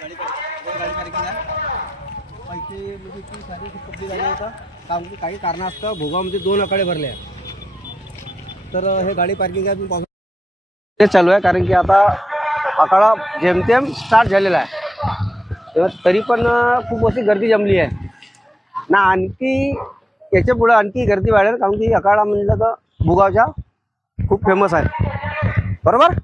पैसे म्हणजे ती सारी कपडी झाली होता कारण की काही कारणास्तव भोगामध्ये 2 आकडे भरले आहेत. तर हे गाडी पार्किंग आहे ते चालू आहे कारण की आता आखाडा जेमतेम स्टार्ट झालेला आहे. तरी पण खूप अशी गर्दी जमली आहे ना. आणखी याच्या पुढे आणखी गर्दी वाढेल कारण की आखाडा म्हणलं तर भुगावचा खूप फेमस आहे. बरोबर.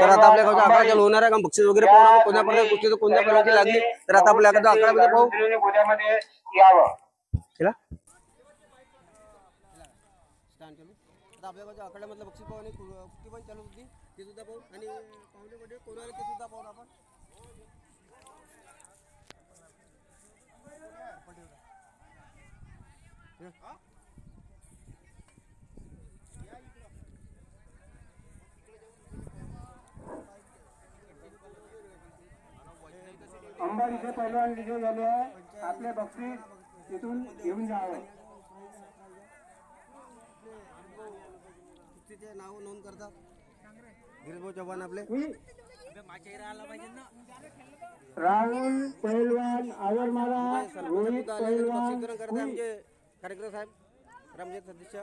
तर आता आपल्या गावचा आखाडा चालू होणार आहे का बक्षीस वगैरे पाहू कोणत्या प्रकारे कुस्ती कोणत्या प्रकारची लागली तर आता आपल्या आखाड्यामध्ये पाहू. आपल्या गावच्या आखाड्यामधलं बक्षीस पाहू आणि कुस्ती पण चालू होती ते सुद्धा पाहू आणि पाहुणेमध्ये कोण आले ते सुद्धा पाहू आपण. अंबारीचे पैलवान विजय झाले आहे. आपले बक्षीस इथून घेऊन जावं. कुस्तीचे नाव नोंद करतात गिरीशभाऊ चव्हाण आपले. राहुल पैलवान आवरमाला रोहित पैलवान आमचे कार्यक्रम साहेब रामजेत सदस्य.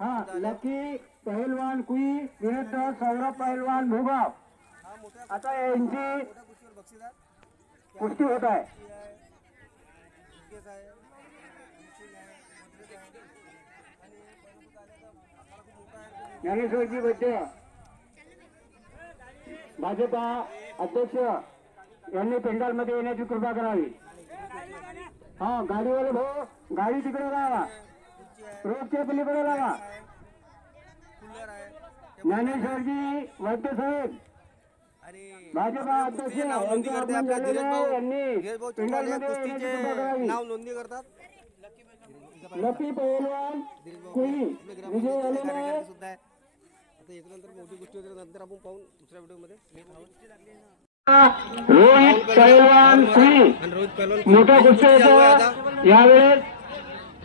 हा लकी पैलवान कुई विरुद्ध सौरभ पैलवान भूगाव. आता यांची कुस्ती होत आहे. ज्ञानेश्वरजी वैद्य भाजपा अध्यक्ष यांनी पेंडाल मध्ये येण्याची कृपा करावी. हा गाडीवाले भाऊ गाडी तिकडे लावा रोडच्या पलीकडे लावा. ज्ञानेश्वरजी वैद्य साहेब भाजपा अध्यक्ष यांनी पेंडाल मध्ये येण्याची कृपा करावी. नाव नोंदणी करतात. लकी पैलवान कुई विजय झालेला आहे. आता याच्यानंतर मोठी गोष्टी वगैरे नंतर आपण पाहून दुसऱ्या व्हिडिओमध्ये. रोहित पैलवान कुई मोठा कुस्ती यावेळेस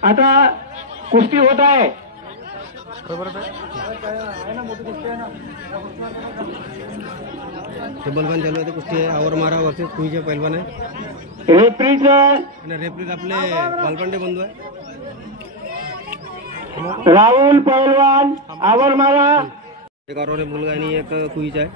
आता कुस्ती होत आहे. टेबलबॅन चालू आहे कुस्ती आहे. आवर मारा वर्सेस कुईचे पैलवान आहे. रेफरीज आपले बालपांडे बंधू आहे. राहुल पैलवान आवरमाला एक आरोने मुलगा आणि एक कुईचा आहे.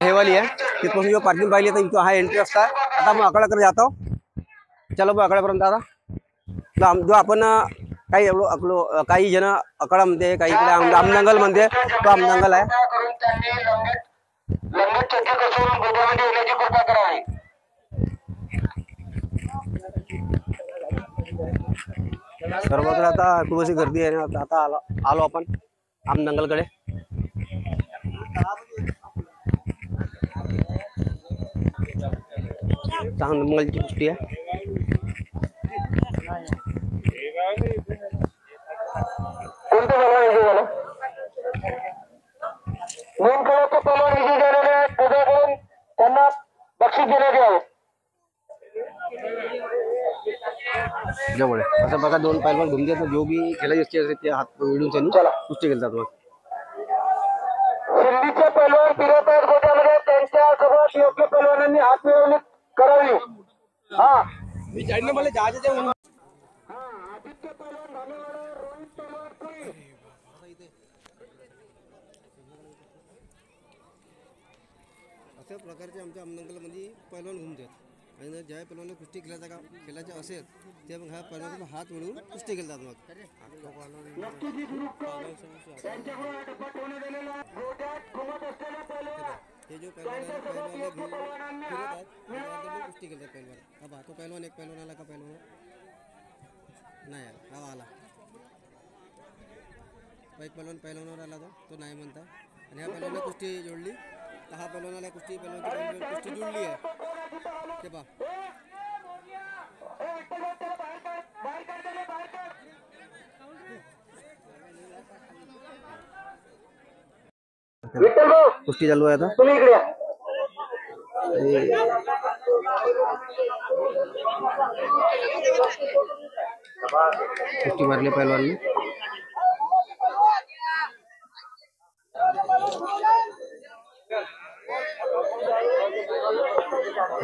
हे वाली है तिथपासून जो पार्किंग पाहिली तर इथं हा एंट्री असता. आता मग आकड्याकडे जातो. चलो मग आकड्यापर्यंत आता जो आपण काही एवढं काही जण आकडा म्हणते काही इकडे आमदंगल म्हणते तो आमदंगल आहे. सर्वत्र आता खूप अशी गर्दी आहे. आता आलो आपण आमदंगलकडे. मंगलची कुस्ती आहे. कोणतं असं बघा दोन पैलवान घुमते तर जो बी खेळायची असते ते हात मिळून त्यांनी कुस्ती खेळतात मग. शिर्डीचे पैलवान फिरत आहेत गोट्यामध्ये, त्यांच्यासोबत योग्य पैलवानांनी हात मिळवणी करावी. हा आदित्य पैलवान धामेवाडा, रोहित पैलवान पुरी. अशा प्रकारचे आमच्या अमनंगलमध्ये पैलवान घुमतात आणि ज्या पैलवान कुस्ती खेळायचे असेल ते मग ह्या पैलवान हात मिळून कुस्ती खेळतात मग. नक्कीच त्यांच्याकडून डब्बा ठेवण्यात आलेला गोट्यात घुमत असलेला पैलवान. हे जो पैलवान आहे पैलवान फिरत आहेत कुस्ती खेळतात पैलवान. हा बा तो पैलवान एक पैलवान आला का पैलवान नाही आला हा आला एक पैलवानवर आला तो नाही म्हणता आणि ह्या पैलवानने कुस्ती जोडली तर हा पैलवानाला कुस्ती जुळली आहे ते पहा. कुस्ती चालू आहे आता. तुम्ही इकडे या. कुस्ती मारली पैलवानने.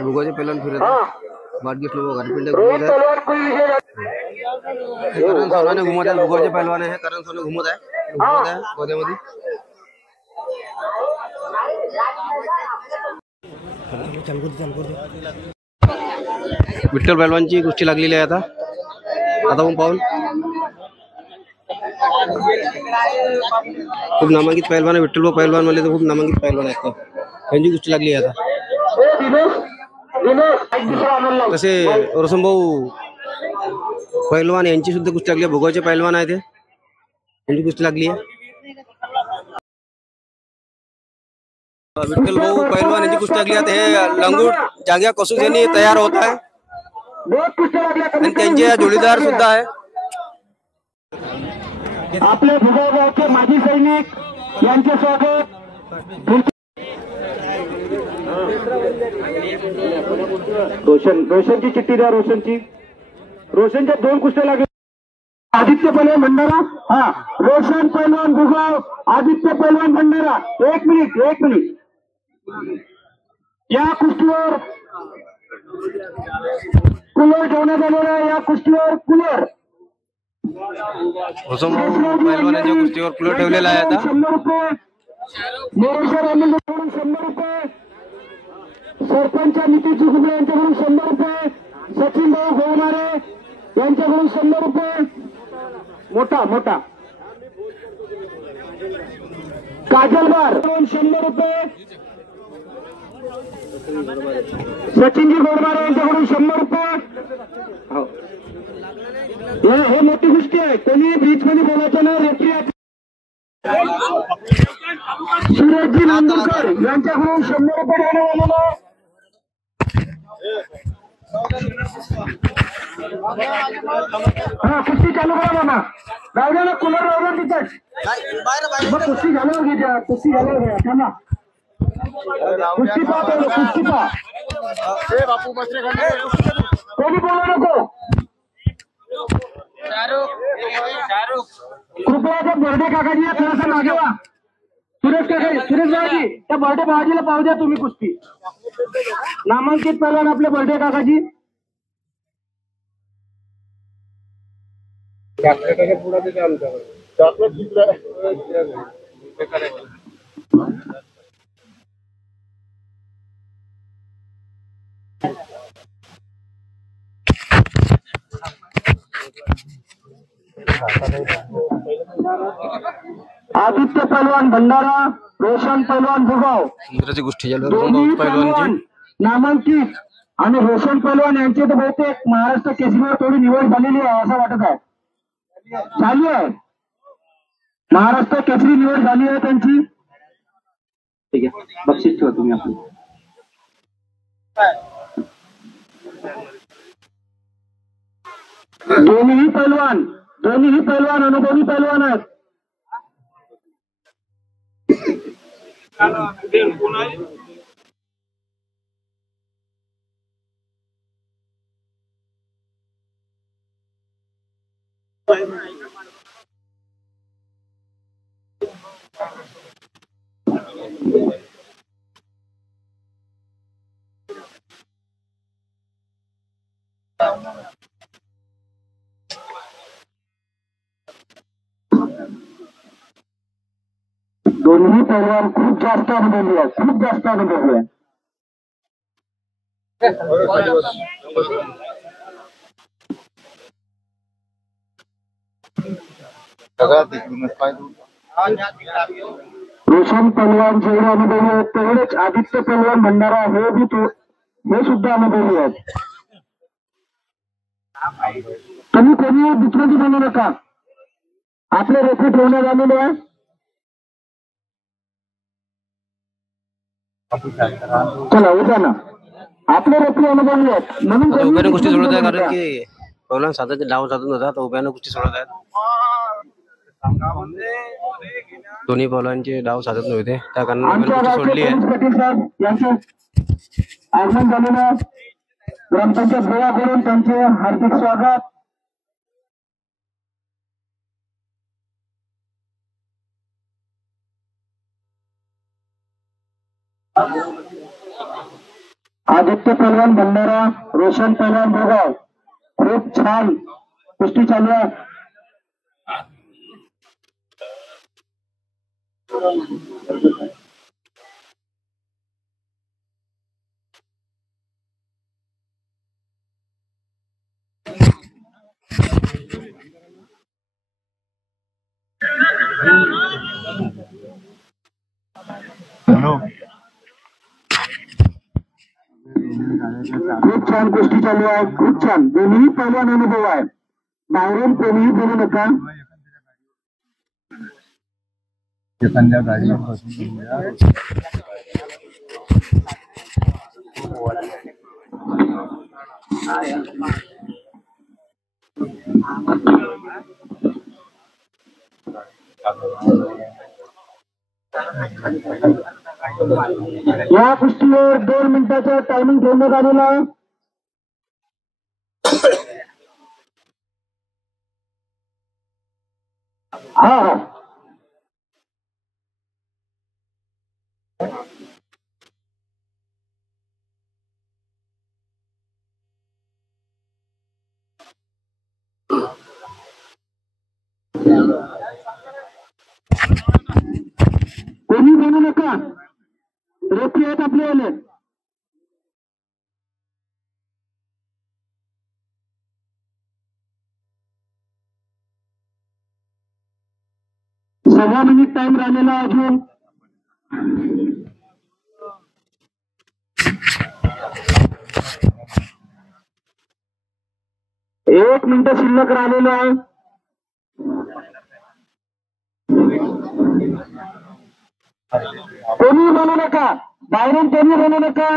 भुगाचे पैलवान फिरत वाटगीस लोक घरपिंड घुमत आहे. करण सोनाने घुमत आहे. भुगाचे पैलवान आहे करण सोने घुमत आहे गोद्यामध्ये. विठ्ठल पैलवानची कुस्ती लागलेली आहे आता मग पाहून. खूप नामांकित पैलवान आहे विठ्ठल पैलवान म्हणले तर खूप नामांकित पैलवान आहेत त्यांची कुस्ती लागली आहे आता. तसे रोसमभाऊ पैलवान यांची सुद्धा कुस्ती लागली आहे. भोगावचे पैलवान आहे ते यांची कुस्ती लागली आहे. विठ्ठल भाऊ पैलवान यांची कुस्ती लागली आहे. हे लंगूट जाग्या कसूस यांनी तयार होत आहे आणि त्यांचे जोडीदार सुद्धा आहे. आपले भुगावचे माजी सैनिक यांचे स्वागत. रोशनची चिठ्ठी द्या. रोशनच्या 2 कुस्त्या लागल्या. आदित्य पैलवान भंडारा. हा रोशन पैलवान भुगाव, आदित्य पैलवान भंडारा. एक मिनिट या कुस्तीवर कूलर ठेवण्यात आलेला आहे. या कुस्तीवर कूलर पैलवानाच्या कुस्तीवर कूलर ठेवलेला आहे आता. 100 रुपये मोरेश्वर यांच्याकडून 100 रुपये, सरपंच नितीश जुगुले यांच्याकडून 100 रुपये, सचिन भाऊ गोवणारे यांच्याकडून 100 रुपये. मोठा काजलबार 100 रुपये, सचिनजी गोवणारे यांच्याकडून 100 रुपये. हे मोठी गोष्टी आहे. कोणी ब्रीच मध्ये बोलायचं नाही. रेफरी सुरेशजी नांदुरकर यांच्याकडून 100 रुपये देण्यात आलेला. हा कुस्ती चालू करा बाबा. राहू ना कूलर राहू तिथं. मग कुस्ती झाल्यावर घ्या. थांबा. कुस्ती पहा. कोणी बोलू नको. कृपया त्या बर्डे काकाजी थोडासा मागे वा. सुरेश बाबाजी त्या बर्डे बाबाजीला पाहू द्या तुम्ही कुस्ती. नामांकित पैलवान आपले बर्डे काकाजी. आदित्य पैलवान भंडारा, रोशन पैलवान भुगाव दोन्ही पैलवान नामांकित. आणि रोशन पैलवान यांची तर बहुतेक महाराष्ट्र केसरीवर थोडी निवड झालेली आहे असं वाटत आहे. चालू आहे महाराष्ट्र केसरी निवड झाली आहे त्यांची. ठीक आहे बक्षीस ठेवा तुम्ही आपली. दोन्ही पैलवान अनुभवी पैलवान आहेत. दोन्ही पैलवान खूप जास्त अनुभवली आहे, खूप जास्त अनुभवली आहे. रोशन पैलवान जेवढे अनुभवी आहेत तेवढेच आदित्य पैलवान भंडारा हे सुद्धा अनुभवी आहेत. तुम्ही कोणी दुसऱ्याची बनवू नका. आपले रेफरी ठेवण्यात आलेले आहे. चला उद्या ना आपले रेफरी अनुभवी आहेत म्हणून उभ्याने गोष्टी सोडत आहे कारण की पहिला साधाचे डाव साधून होता तर उभ्याने गोष्टी सोडत आहेत. दोन्ही पैलवानचे डाव साधत नव्हते त्या कारणाने गोष्टी सोडली आहे. यांचं आगमन झालेलं ग्रामपंचायत गोळा करून त्यांचे हार्दिक स्वागत. आदित्य पैलवान भंडारा, रोशन पैलवान भोगाव खूप छान कुस्ती चालू आहे. खूप छान कुस्ती चालू आहे, खूप छान. दोन्ही पैलवान अनुभव आहे. बाहेरून कोणीही बोलू नका. एखाद्या गाडीवर बसून या कुस्तीवर 2 मिनिटाचा टायमिंग ठेवण्यात आलेला आहे. हा कोणी बोलू नका. रेफरी आहेत आपले आले. सव्वा मिनिट टाइम राहिलेला अजून. एक मिनिट शिल्लक राहिलेलं आहे. कोणी बोलू नका. बाहेरून कोणी बोलू नका.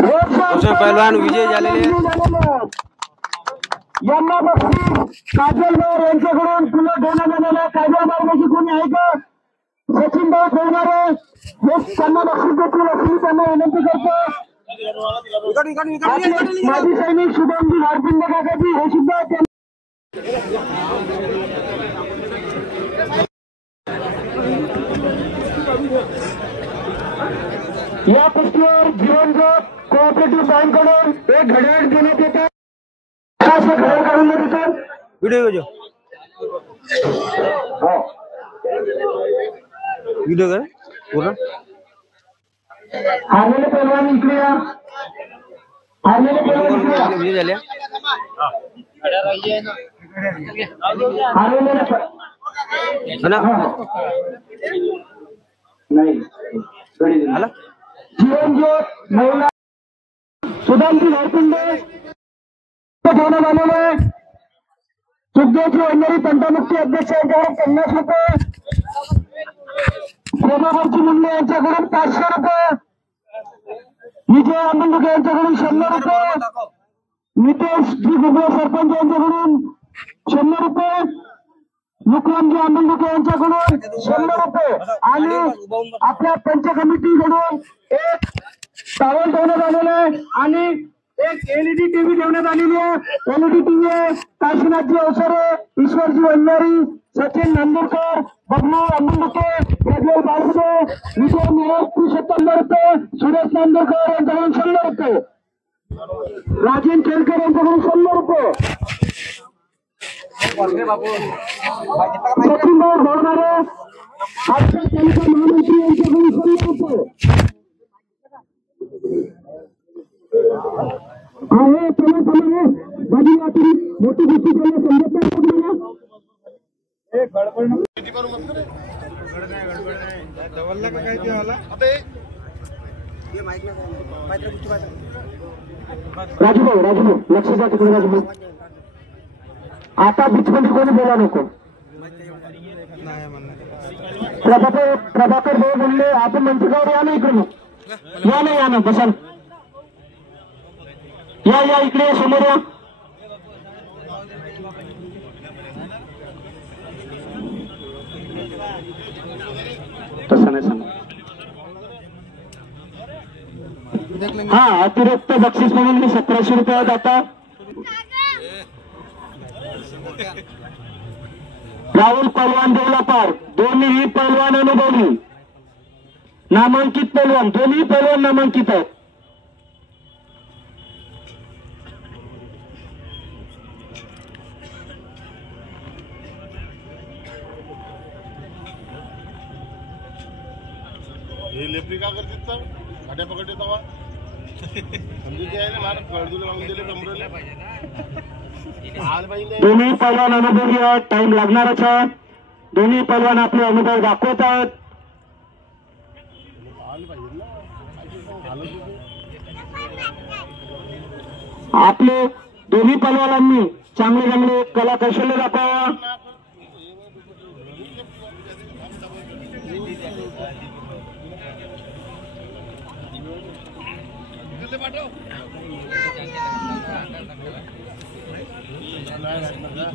रोशन पैलवान विजय झालेले यांना बक्षीस काजल भाऊ यांच्याकडून तुला देण्यात आलेलं आहे. काजल भाऊ कोणी आहे का? सचिन भाऊ ठेवणारे हे त्यांना बक्षीस देतील अशी मी त्यांना विनंती करतो. माजी सैनिक शुभमजी भारपिंड काकाजी हे सुद्धा या कुस्तीवर जीवनज्योत कोऑपरेटिव्ह बँककडून एक घड्याळ देण्यात येतात. घड्याळ काढून देतात. व्हिडिओ व्हिडिओ कर पूर्ण. हारलेले पैलवान इकडे या. हारलेले पैलवान इकडे या. विजय झाले हारलेले नाही जीवनज्योत महिला सुदामजी भारपिंड ठेवण्यात आलेले आहे. सुखदेवजी वंजारी तंटामुक्ती अध्यक्ष यांच्याकडून 50 रुपये. प्रेमावरची मुंडे यांच्याकडून 500 रुपये. विजय आंबेडकर यांच्याकडून 100 रुपये. नितेश जी गुगळे सरपंच यांच्याकडून 100 रुपये. विक्रमजी आंबेडकर यांच्याकडून 100 रुपये आणि आपल्या पंच कमिटीकडून एक टावल ठेवण्यात आलेलं आहे आणि एक एलईडी टीव्ही देण्यात आलेली आहे. एलईडी टीव्ही आहे काशीनाथजी अवसरे, ईश्वरजी वंजारी, सचिन नांदुरकर, बबलू अंबुलके, प्रज्वल बाळगुडे, विजय मेहर 75 रुपये, सुरेश नांदुरकर यांच्याकडून 100 रुपये, राजेन खेडकर यांच्याकडून 100 रुपये, सचिनभाऊ घोडमारे आजच्या तालुका महामंत्री यांच्याकडून 100 रुपये आहे. प्रमाणे बाजूला मोठी गोष्टी केल्या समजत राजूभाऊ लक्ष द्या तिकडे. राजूभाऊ आता बीचमध्ये कोणी बोला नको. प्रभाकर भाऊ बोलले आपण मंत्रिकावर या ना इकडे या ना बसाल या इकडे समोर या. तसं नाही सांगा. हा अतिरिक्त बक्षीस म्हणून मी 1700 रुपयात आता राहुल पहलवान देवलापार दोन्ही पहलवान अनुभवी नामांकित पहलवान, दोन्ही पहलवान नामांकित आहेत. हे लेपरी का करतात तर काट्या पकडते तवा समजून आहे ना मला कळदूला लावून दिले कमरेला पाहिजे. दोन्ही पहलवान अनुभवी आहेत. टाइम लागणारच आहे. दोन्ही पहलवान आपले अनुभव दाखवत आहेत. आपले दोन्ही पहलवानांनी चांगले चांगले कला कौशल्य दाखवा.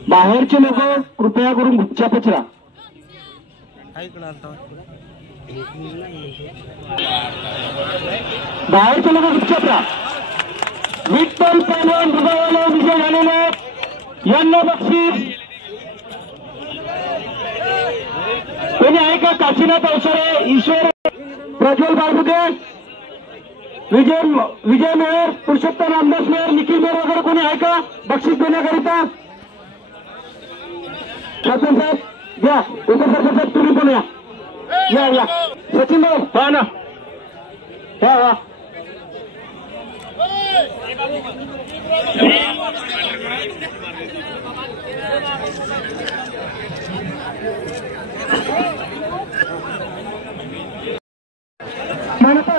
बाहेरचे लोक कृपया करून गुपच्या पचरा. बाहेरचे लोक गुपचाप राहा. विठ्ठल पहलवान दुधावाला विजय झालेले आहेत. यांना बक्षीस कोणी आहे का? काशीनाथ अवसरे, ईश्वर, प्रज्वल बाळगुडे, विजय मेहर, पुरुषोत्तम रामदास मेहर, निखिल मेहर वगैरे कोणी आहे का बक्षीस देण्याकरिता? सचिन साहेब या, उपसरपंच साहेब तुम्ही पण या. सचिन भाऊ हा ना, हा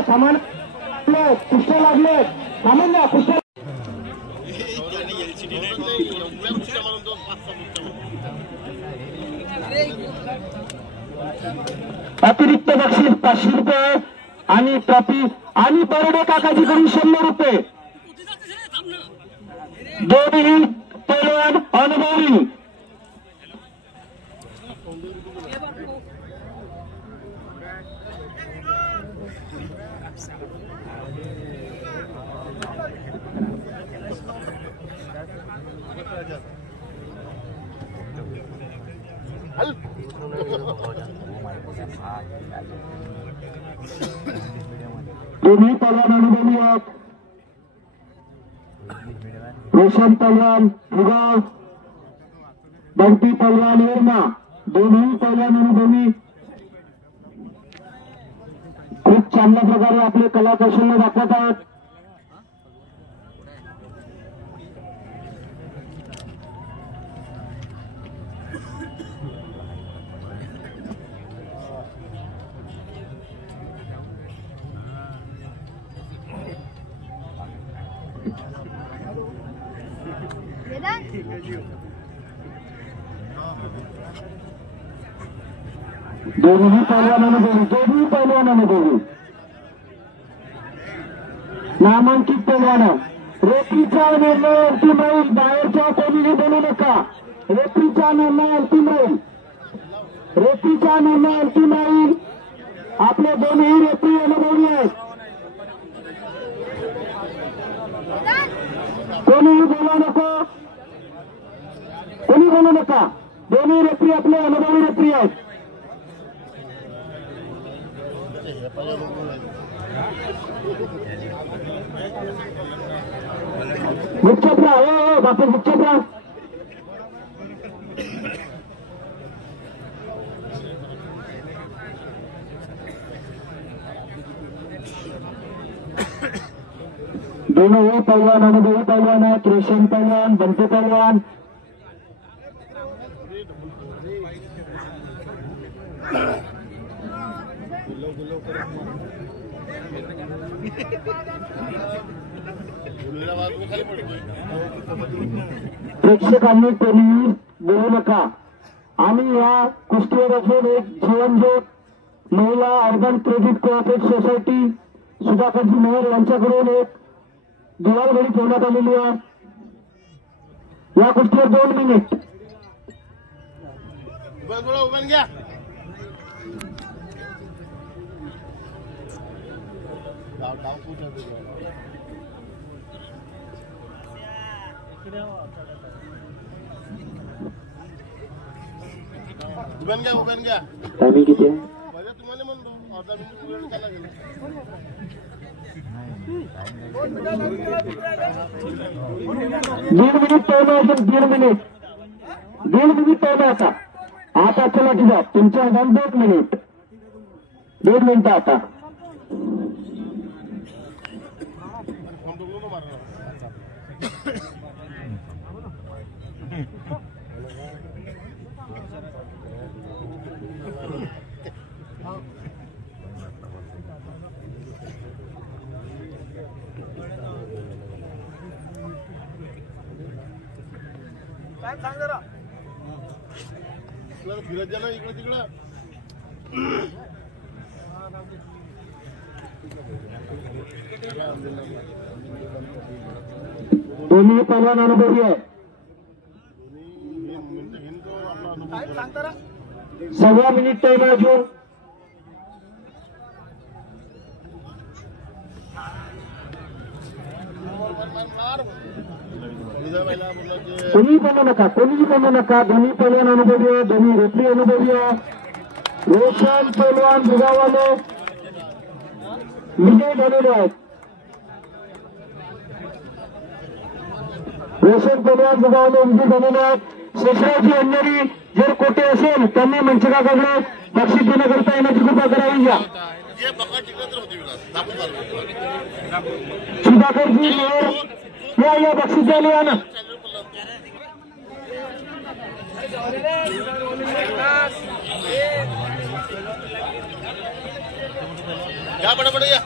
सामान कुस्त्या लागले सामान द्या. कुस्त्या अतिरिक्त बक्षीस 500 रुपये आणि ट्रॉफी आणि बरोडे काकाजीकडून 100 रुपये. दोन्ही पैलवान अनुभवी. दोन्ही पहलवान अनुभवी आहेत. रोशन पहलवान भुगाव, बंटी पहलवान वर्मा, दोन्ही पहलवान अनुभवी खूप चांगल्या प्रकारे आपले कला कौशल्य दाखवत आहेत. दोन्ही पहलवान अनुभवी नामांकित पहलवान. रेफरीचा निर्णय अंतिम राहील. बाहेरच्या कोणीही बोलू नका. रेफरीचा निर्णय अंतिम राहील. रेफरीचा निर्णय अंतिम राहील. आपले दोन्ही रेफरी अनुभवी आहेत. कोणीही बोलू नको, कोणी बोलू नका. दोन्ही रेफरी आपले अनुभवी रेफरी आहेत. गुपचूप राहा. हो बापू गुपचूप राहा. दोनों ही पहलवान अनुभवी पहलवान आहेत. रोशन पहलवान, बंटी पहलवान. प्रेक्षकांनी कोणीही बोलू नका. आणि या कुस्तीवर असून एक Jeevanjyot Mahila urban credit cooperative society Sudhakarji Mehar यांच्याकडून एक दिवाळघडी ठेवण्यात आलेली आहे. या कुस्तीवर 2 मिनिट. उभं घ्या. उभं घ्या. टायमिंग किती आहे? तुम्हाला म्हणतो अर्धा मिनिट वेळ त्याला गेला. 1.5 मिनिट टाइम आहे. 1.5 मिनिट. 1.5 मिनिट टाइम आहे आता. आता चला ठीक आहे. तुमच्या 1 मिनिट. 1.5 मिनिटं आता. फिरत जा ना इकडे तिकडं. दोन्ही पहलवान अनुभवी आहे. 1.25 मिनिट टाइम आहे अजून. कोणीही बनवू नका, कोणीही बनवू नका. दोन्ही पहलवान अनुभवी आहे. दोन्ही रेफरी अनुभवी आहे. रोशन पहलवान दुगावाले विजय झालेले आहेत. रोशन पहलवान दुगावाले विजय झालेले आहेत. शेषरावजी अंजरी जर कोटे असेल त्यांनी मंचकाकडे बक्षीस देण्याकरता येण्याची कृपा करावी. घ्या. सुधाकरजी मेहर या बक्षीस द्यायला या ना. या बडबड या.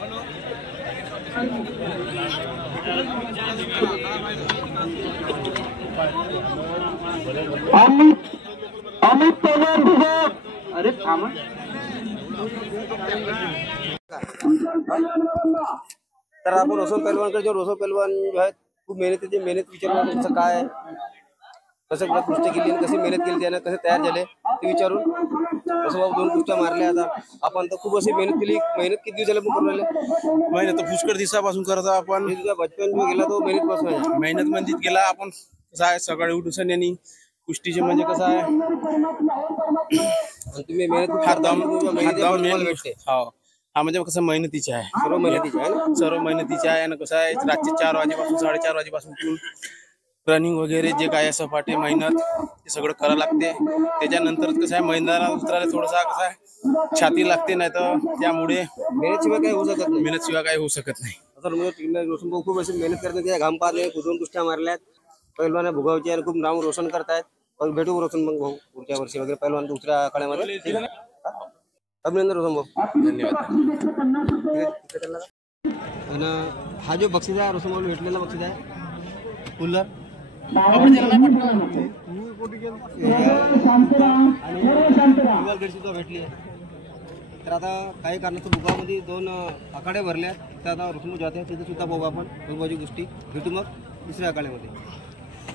अमित पहलवान तुझं. अरे थांबा. तर आपण रोशन पहलवानकडे जो रोशन पहलवान जो आहेत खूप मेहनतीची मेहनत विचारून तुमचं काय कसं कुस्ती केली आणि कशी मेहनत केली त्यानं कसे तयार झाले ते विचारून. कसं बाबा 2 कुस्त्या मारल्या आता आपण तर खूप अशी मेहनत केली. मेहनत किती दिवस झाले आपण करून राहिले? मेहनत तर पुष्कळ दिवसापासून करतो आपण. तुझा बचपन जो गेला तो मेहनत पासून आहे. मेहनत मंदित गेला आपण. कसं आहे सकाळी उठून यांनी कुस्तीचे म्हणजे कसं आहे तुम्ही मेहनत हात दाम भेटते. हो हा म्हणजे कसं मेहनतीचे आहे. सर्व मेहनतीचे आहे ना. सर्व मेहनतीचे आहे. आणि कसं आहे रात्री 4 वाजेपासून 4:30 वाजेपासून रनिंग वगैरे जे काय सपाटे मेहनत ते सगळं करावं लागते. त्याच्यानंतर कसं आहे मैदानात उतरायला थोडंसं कसं आहे छाती लागते. नाही तर त्यामुळे मेहनतशिवाय काही होऊ शकत नाही. मेहनतशिवाय काही होऊ शकत नाही. रोशन भाऊ खूप अशी मेहनत करते. घाम पाहते. 2 कुस्त्या मारल्यात. पहिलवान भुगावचे आणि खूप नाव रोशन करतायत. मग भेटू रोशन मग भाऊ पुढच्या वर्षी वगैरे पहिलवान दुसऱ्या आखाड्यामध्ये. ठीक आहे. अभिनंदन रोशन भाऊ. धन्यवाद. आणि हा जो बक्षीस आहे रोशन भाऊ भेटलेला बक्षीस आहे कुल्लर सुद्धा भेटली आहे. तर आता काही कारणास्तव भुगावमध्ये 2 आखाडे भरले आहेत. तर आता रोशन जाते तिथे सुद्धा बघू आपण भुगावची गोष्टी. भेटू मग दुसऱ्या आखाड्यामध्ये.